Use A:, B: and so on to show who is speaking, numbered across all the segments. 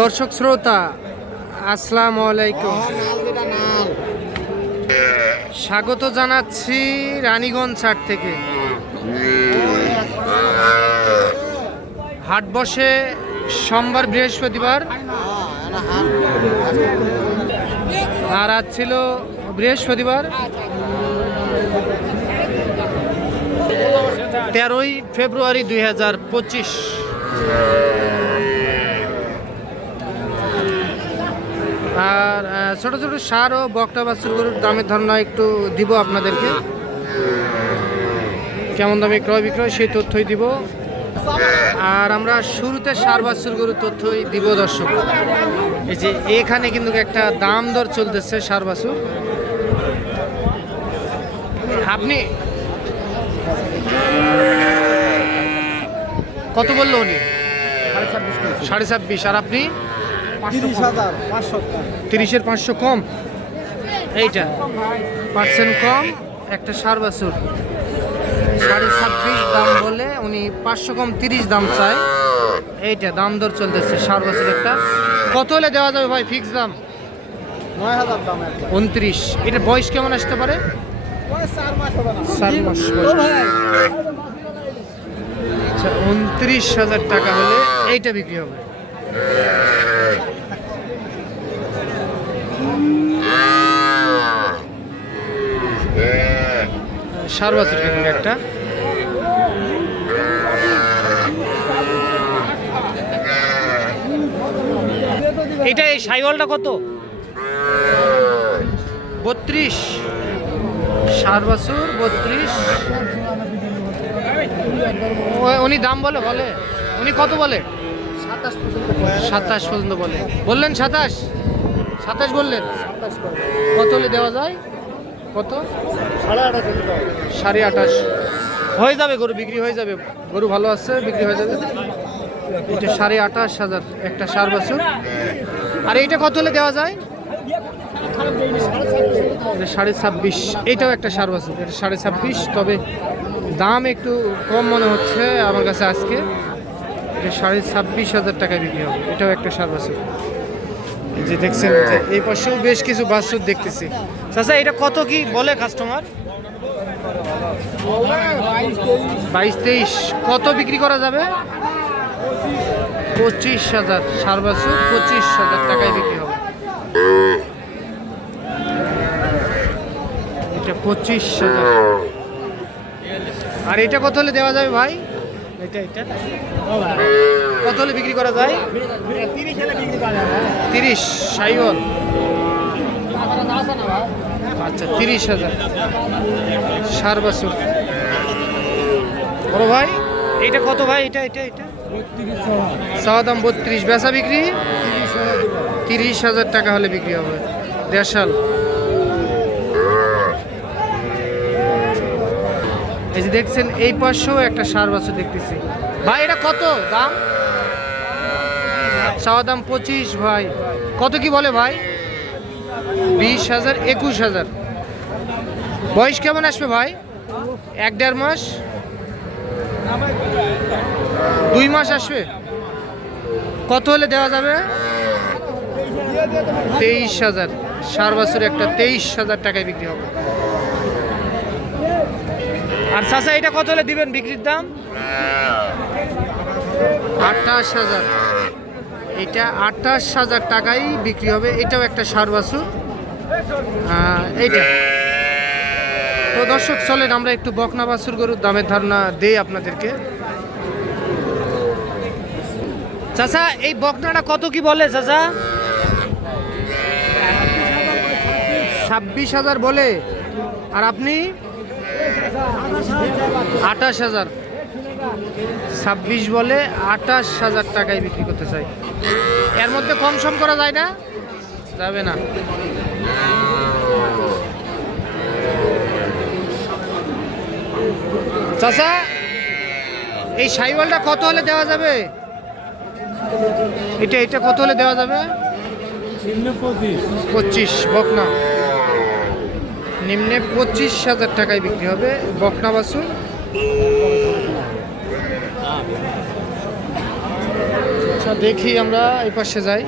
A: দর্শক শ্রোতা আসসালামু আলাইকুম। স্বাগত জানাচ্ছি রানীগঞ্জ হাট থেকে। হাট বসে সোমবার বৃহস্পতিবার। আর আজ ছিল বৃহস্পতিবার। তেরোই ফেব্রুয়ারি দুই হাজার পঁচিশ আর আহ, ছোট ছোট সার ও বকটা বাছুর গরুর দামের ধারণা একটু দিব আপনাদেরকে। কেমন দামে ক্রয় বিক্রয় সেই তথ্যই দিব। আর আমরা শুরুতে সার গরুর তথ্যই দিব দর্শক। এই যে এখানে কিন্তু একটা দাম দর চলতেছে সার বাছুর। আপনি কত বলল উনি? সাড়ে ছাব্বিশ। আর আপনি? তিরিশের পাঁচশো কম? এইটা। পার্সেন্ট কম একটা সার বাছুর। সাড়ে ছাব্বিশ দাম বলে উনি পাঁচশো কম তিরিশ দাম চায়। এইটা দাম দর চলতেছে সার বাছুর একটা। কত হলে দেওয়া যাবে ভাই ফিক্স দাম?
B: নয় হাজার দাম
A: উনত্রিশ। এটা বয়স কেমন আসতে পারে। আচ্ছা উনত্রিশ হাজার টাকা হলে এইটা বিক্রি হবে। সার বাছুর কিন্তু একটা। এটা এই সাইওয়ালটা কত? বত্রিশ। সার বাছুর বত্রিশ উনি দাম বলে বলে। উনি কত বলে?
B: সাতাশ পর্যন্ত
A: সাতাশ পর্যন্ত বলে। বললেন সাতাশ? সাতাশ বললেন। কত হলে দেওয়া যায়? কত?
B: সাড়ে আঠাশ
A: সাড়ে আঠাশ। হয়ে যাবে গরু বিক্রি হয়ে যাবে। গরু ভালো আছে বিক্রি হয়ে যাবে। এটা সাড়ে আঠাশ হাজার একটা সার বাছুর। আর এইটা কত হলে দেওয়া যায়? সাড়ে ছাব্বিশ। এটাও একটা সার বাছুর এটা সাড়ে ছাব্বিশ। তবে দাম একটু কম মনে হচ্ছে আমার কাছে আজকে। সাড়ে ছাব্বিশ হাজার টাকায় বিক্রি হবে এটাও একটা সার বাছুর। যে দেখছেন যে এই পাশেও বেশ কিছু বাছুর দেখতেছি। চাচা এটা কত কি বলে কাস্টমার বাইশ তেইশ। কত বিক্রি করা যাবে? পঁচিশ হাজার। সার বাছুর পঁচিশ হাজার টাকায় বিক্রি হবে। এটা পঁচিশ হাজার। আর এটা কত হলে দেওয়া যাবে ভাই? এটা এটা। কত হলে বিক্রি করা যায়?
B: তিরিশ।
A: সাইওয়াল আচ্ছা তিরিশ হাজার। সার বাছুর। বড় ভাই এটা কত ভাই? এটা এটা এটা। চাওয়া দাম বত্রিশ, বেচা বিক্রি?
B: তিরিশ
A: হাজার টাকা হলে বিক্রি হবে। দেড়শাল এই যে দেখছেন, এই পাশেও একটা সার বাছুর দেখতেছি। ভাই, এটা কত? দাম? চাওয়া দাম পঁচিশ ভাই। কত কি বলে ভাই? বিশ হাজার, একুশ হাজার। বয়স কেমন আসবে ভাই? এক দেড় মাস? দুই মাস আসবে? কত হলে দেওয়া যাবে? তেইশ হাজার। সার বছরে একটা তেইশ হাজার টাকায় বিক্রি হবে। আর চাচা, এটা কত হলে দিবেন বিক্রির দাম? আঠাশ হাজার। এটা আঠাশ হাজার টাকায় বিক্রি হবে। এটাও একটা সার বাছুর। এইটা। তো দর্শক, চলেন, আমরা একটু বকনা বাছুর গরুর দামের ধারণা দেই আপনাদেরকে। চাচা, এই বকনাটা কত কি বলে চাচা? ছাব্বিশ হাজার বলে। আর আপনি? আঠাশ হাজার। ছাব্বিশ বলে আঠাশ হাজার টাকায় বিক্রি করতে চাই। এর মধ্যে কম সম করা যায় না? যাবে না। চাচা এই সাইওয়ালটা কত হলে দেওয়া যাবে? এটা এটা কত হলে দেওয়া যাবে?
B: পঁচিশ।
A: বকনা। নিম্নে পঁচিশ হাজার টাকায় বিক্রি হবে। বকনা বাছুর আচ্ছা দেখি আমরা এই পাশে যাই।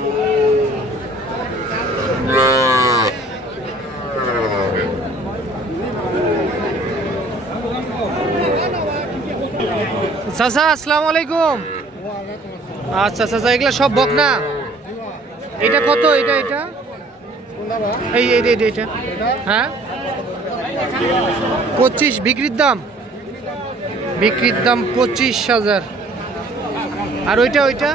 A: চাচা, আসসালামু আলাইকুম। আচ্ছা চাচা, এগুলো সব বক না এটা কত? এটা এটা? এই, এটা। হ্যাঁ? পঁচিশ, বিক্রির দাম? বিক্রির দাম পঁচিশ হাজার। আর ওইটা ওইটা?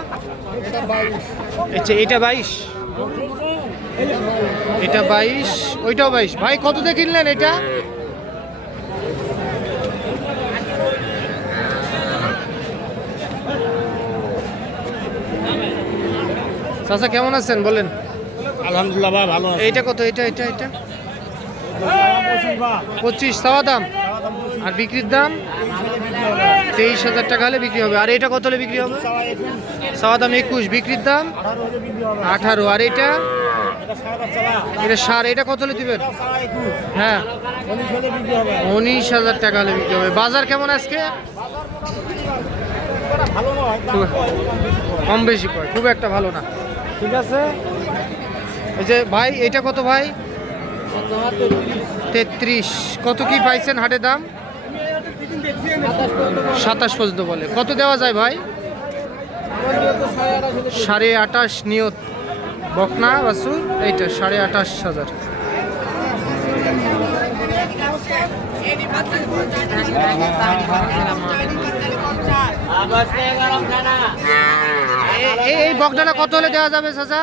A: আচ্ছা এটা বাইশ। এটা বাইশ ওইটাও বাইশ। ভাই কত দিয়ে কিনলেন এটা? চাচা কেমন আছেন? বলেন।
B: আলহামদুলিল্লাহ ভালো
A: এইটা কত? এটা এটা এটা
B: পঁচিশ
A: চাওয়া দাম। আর বিক্রির দাম? তেইশ হাজার টাকা হলে বিক্রি হবে। আর এটা কত হলে বিক্রি হবে?
B: একুশ
A: দাম একুশ বিক্রির দাম
B: আঠারো।
A: আর এটা?
B: এটা
A: সার এটা কত হলে দিবেন? হ্যাঁ।
B: উনিশ
A: হাজার টাকা হলে বিক্রি হবে। বাজার কেমন আজকে? কম বেশি পড়ে খুব একটা ভালো না। ঠিক আছে। এই যে ভাই এটা কত ভাই? তেত্রিশ। কত কি পাইছেন হাটের দাম? সাতাশ পর্যন্ত বলে। কত দেওয়া যায় ভাই? সাড়ে আঠাশ নিয়ত। বকনা বাসুর এইটা, সাড়ে আঠাশ হাজার। এই এই বকনাটা কত হলে দেওয়া যাবে, চাচা?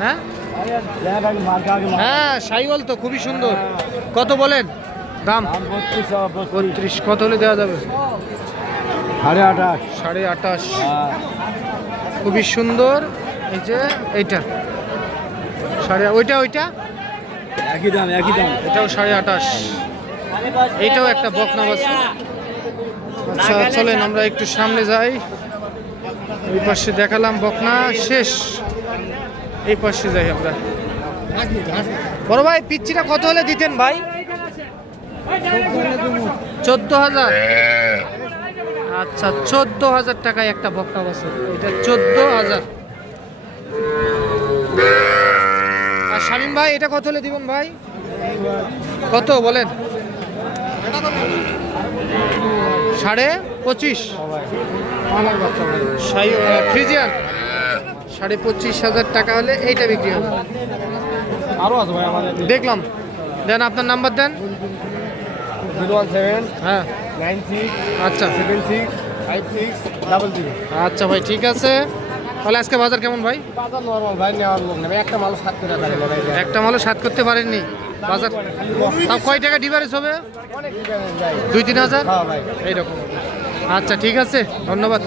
A: হ্যাঁ? হ্যাঁ সাইওয়াল তো, খুবই সুন্দর। কত বলেন? দাম? বত্রিশ। কত হলে দেওয়া যাবে?
B: সাড়ে আঠাশ।
A: সাড়ে আঠাশ। খুবই সুন্দর। এই যে এইটা। সাড়ে ওইটা ওইটা?
B: একই দাম একই দাম।
A: এটাও সাড়ে আঠাশ। এইটাও একটা বকনা বাছুর আচ্ছা চলেন আমরা একটু সামনে যাই। এই পাশে দেখালাম বকনা। শেষ। এই পাশে যাই আমরা। বড় ভাই পিচ্ছিটা কত হলে দিতেন ভাই? চোদ্দ হাজার? আচ্ছা চোদ্দ হাজার টাকায় একটা বকনা বাছুর এটা চোদ্দ হাজার। আর শামীম ভাই এটা কত হলে দিবেন ভাই? কত বলেন? সাড়ে পঁচিশ। ফ্রিজিয়ান। সাড়ে পঁচিশ হাজার টাকা হলে এইটা বিক্রি হবে।
B: আরও আছে ভাই আমাদের।
A: দেখলাম। দেন আপনার নাম্বার দেন।
B: জিরো ওয়ান সেভেন
A: হ্যাঁ।
B: নাইন সিক্স
A: আচ্ছা।
B: Seven six five six double zero.
A: আচ্ছা ভাই ঠিক আছে। তাহলে আজকে বাজার কেমন ভাই?
B: বাজার নর্মাল ভাই নেওয়ার লোক একটা মাল সাত করে পারে
A: একটা মালও সাত করতে পারেননি। বাজার তাও কয় টাকা ডিভারেজ হবে? দুই তিন হাজার?
B: হ্যাঁ
A: এইরকম। আচ্ছা ঠিক আছে। ধন্যবাদ।